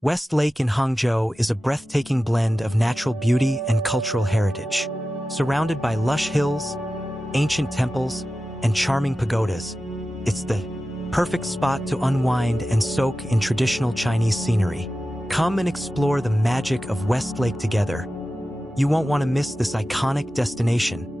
West Lake in Hangzhou is a breathtaking blend of natural beauty and cultural heritage. Surrounded by lush hills, ancient temples, and charming pagodas, it's the perfect spot to unwind and soak in traditional Chinese scenery. Come and explore the magic of West Lake together. You won't want to miss this iconic destination.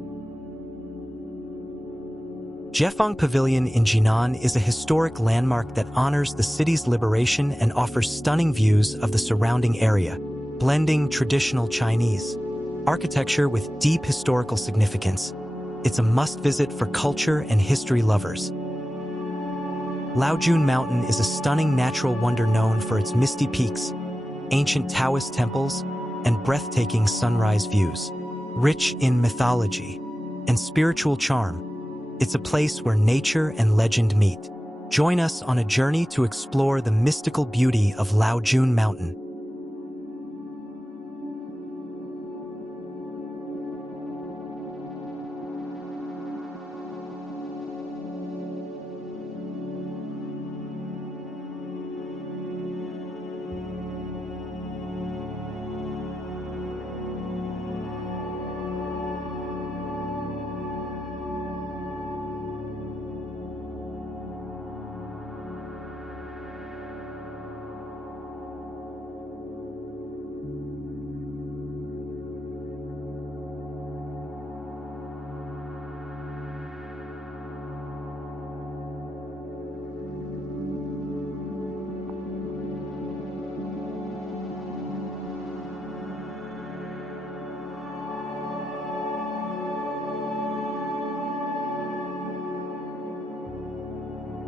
Jiefeng Pavilion in Jinan is a historic landmark that honors the city's liberation and offers stunning views of the surrounding area, blending traditional Chinese architecture with deep historical significance. It's a must-visit for culture and history lovers. Laojun Mountain is a stunning natural wonder known for its misty peaks, ancient Taoist temples, and breathtaking sunrise views. Rich in mythology and spiritual charm, it's a place where nature and legend meet. Join us on a journey to explore the mystical beauty of Laojun Mountain.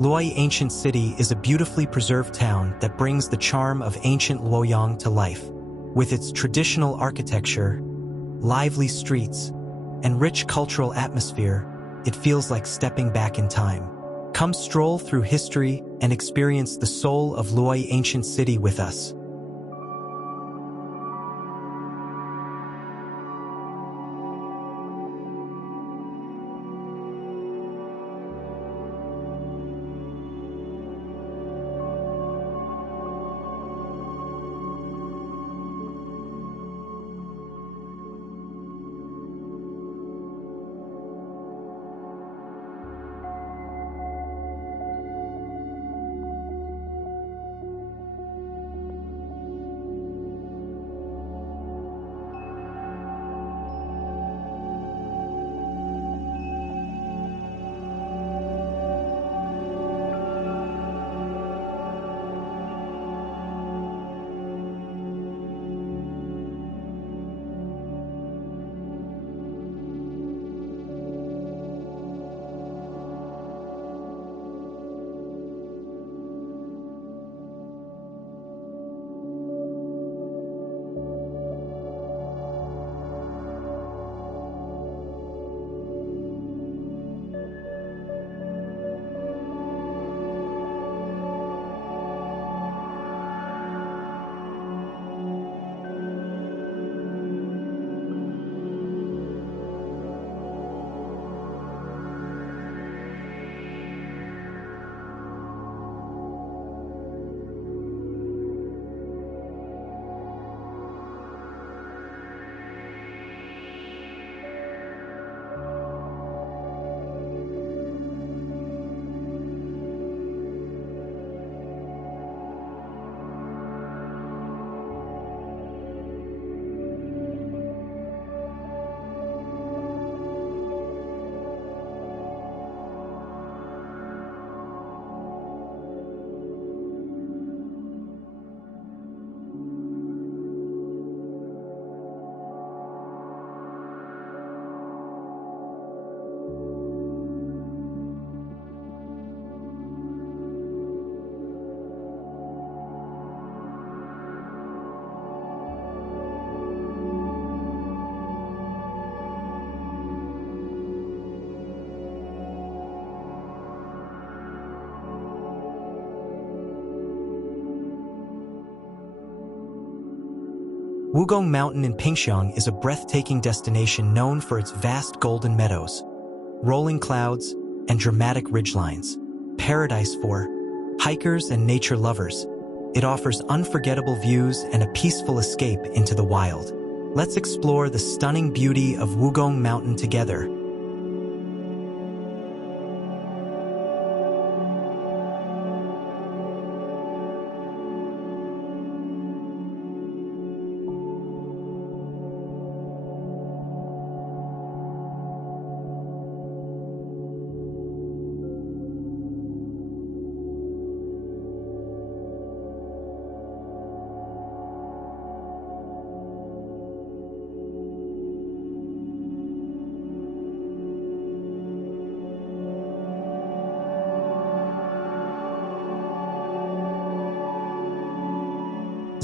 Luoyi Ancient City is a beautifully preserved town that brings the charm of ancient Luoyang to life. With its traditional architecture, lively streets, and rich cultural atmosphere, it feels like stepping back in time. Come stroll through history and experience the soul of Luoyi Ancient City with us. Wugong Mountain in Pingxiang is a breathtaking destination known for its vast golden meadows, rolling clouds, and dramatic ridgelines. Paradise for hikers and nature lovers. It offers unforgettable views and a peaceful escape into the wild. Let's explore the stunning beauty of Wugong Mountain together.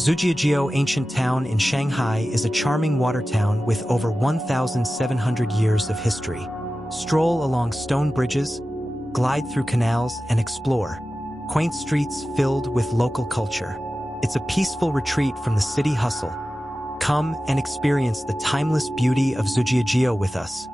Luoyi Ancient Town in Shanghai is a charming water town with over 1,700 years of history. Stroll along stone bridges, glide through canals, and explore quaint streets filled with local culture. It's a peaceful retreat from the city hustle. Come and experience the timeless beauty of Luoyi with us.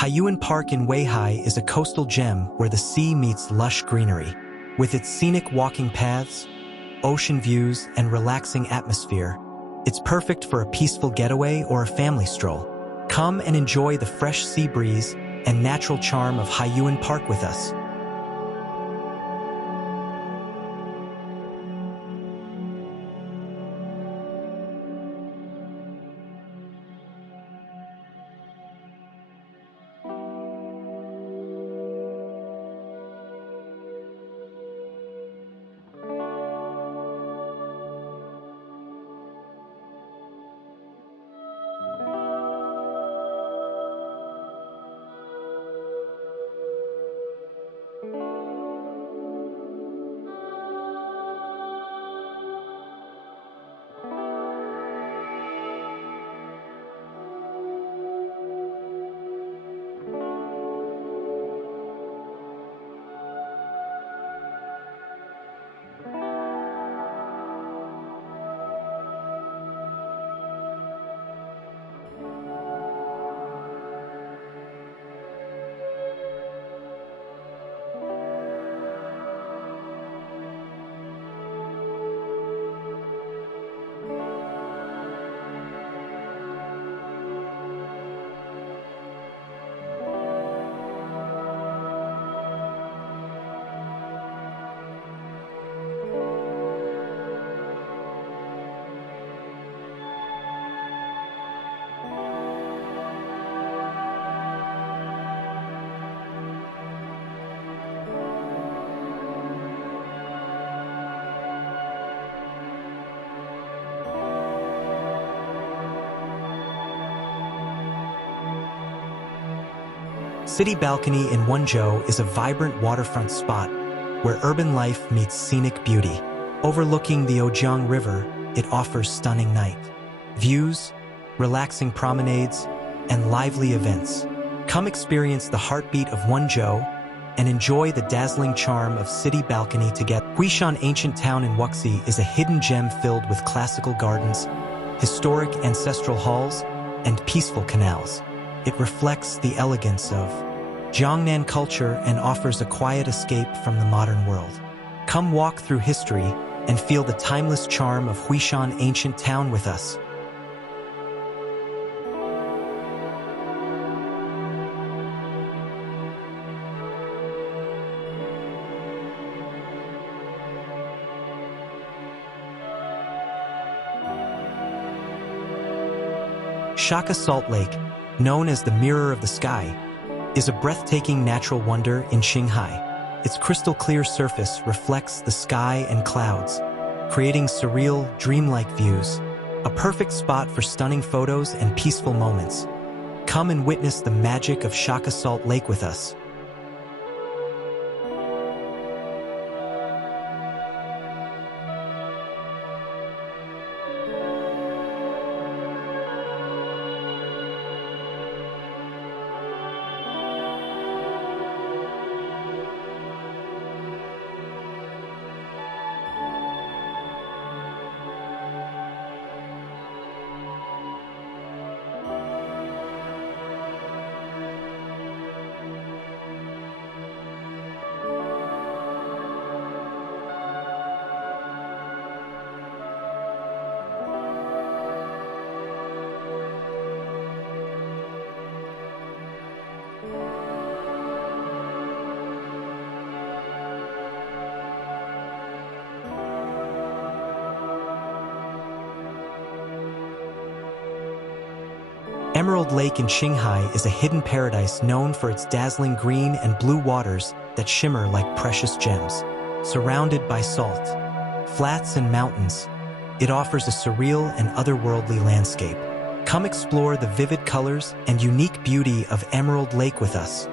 Hangzhou Park in Weihai is a coastal gem where the sea meets lush greenery. With its scenic walking paths, ocean views, and relaxing atmosphere, it's perfect for a peaceful getaway or a family stroll. Come and enjoy the fresh sea breeze and natural charm of Hangzhou Park with us. City Balcony in Hangzhou is a vibrant waterfront spot where urban life meets scenic beauty. Overlooking the Laojun River, it offers stunning night views, relaxing promenades, and lively events. Come experience the heartbeat of Hangzhou and enjoy the dazzling charm of city balcony together. Huishan Ancient Town in Wuxi is a hidden gem filled with classical gardens, historic ancestral halls, and peaceful canals. It reflects the elegance of Jiangnan culture and offers a quiet escape from the modern world. Come walk through history and feel the timeless charm of Huishan Ancient Town with us. Shaka Salt Lake, known as the Mirror of the Sky, is a breathtaking natural wonder in Qinghai. Its crystal-clear surface reflects the sky and clouds, creating surreal, dreamlike views, a perfect spot for stunning photos and peaceful moments. Come and witness the magic of Shaka Salt Lake with us. Emerald Lake in Qinghai is a hidden paradise known for its dazzling green and blue waters that shimmer like precious gems. Surrounded by salt, flats and mountains, it offers a surreal and otherworldly landscape. Come explore the vivid colors and unique beauty of Emerald Lake with us.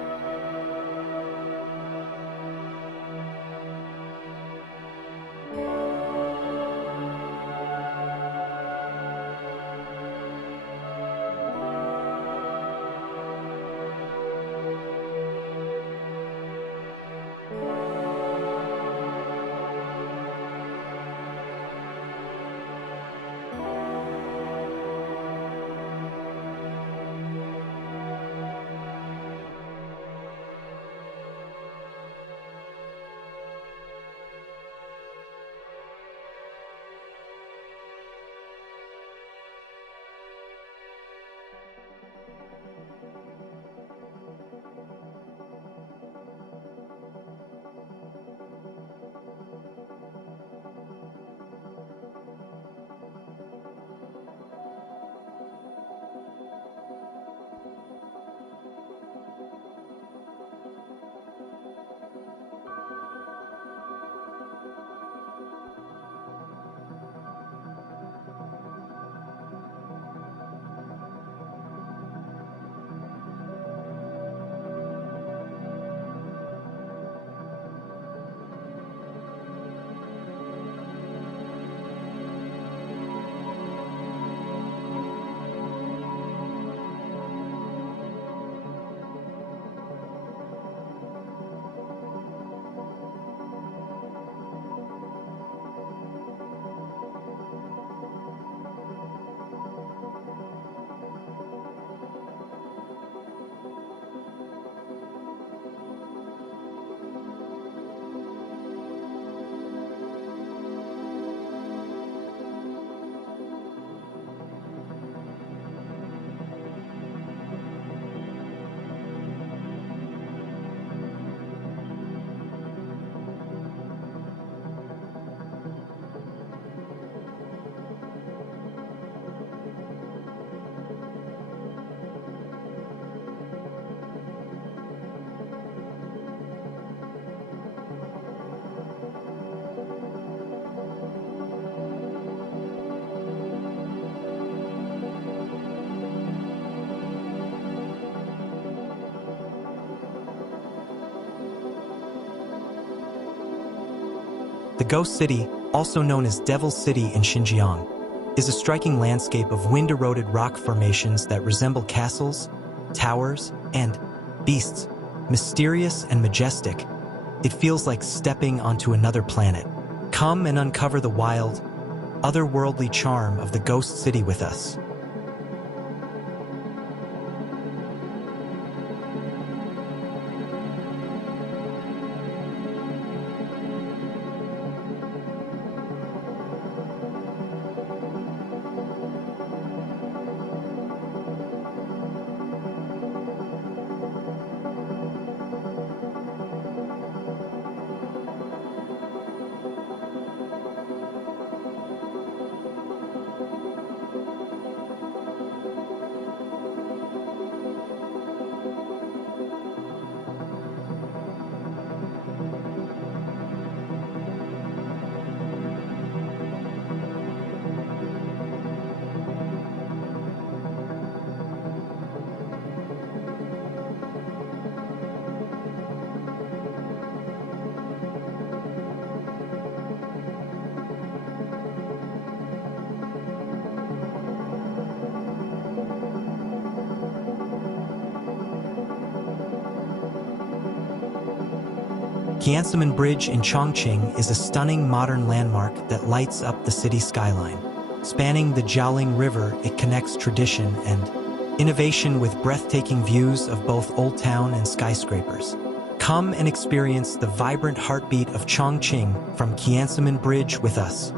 The Ghost City, also known as Devil City in Xinjiang, is a striking landscape of wind-eroded rock formations that resemble castles, towers, and beasts. Mysterious and majestic, it feels like stepping onto another planet. Come and uncover the wild, otherworldly charm of the ghost city with us. Hangzhou Bridge in Chongqing is a stunning modern landmark that lights up the city skyline. Spanning the Jiaoling River, it connects tradition and innovation with breathtaking views of both Old Town and skyscrapers. Come and experience the vibrant heartbeat of Chongqing from Hangzhou Bridge with us.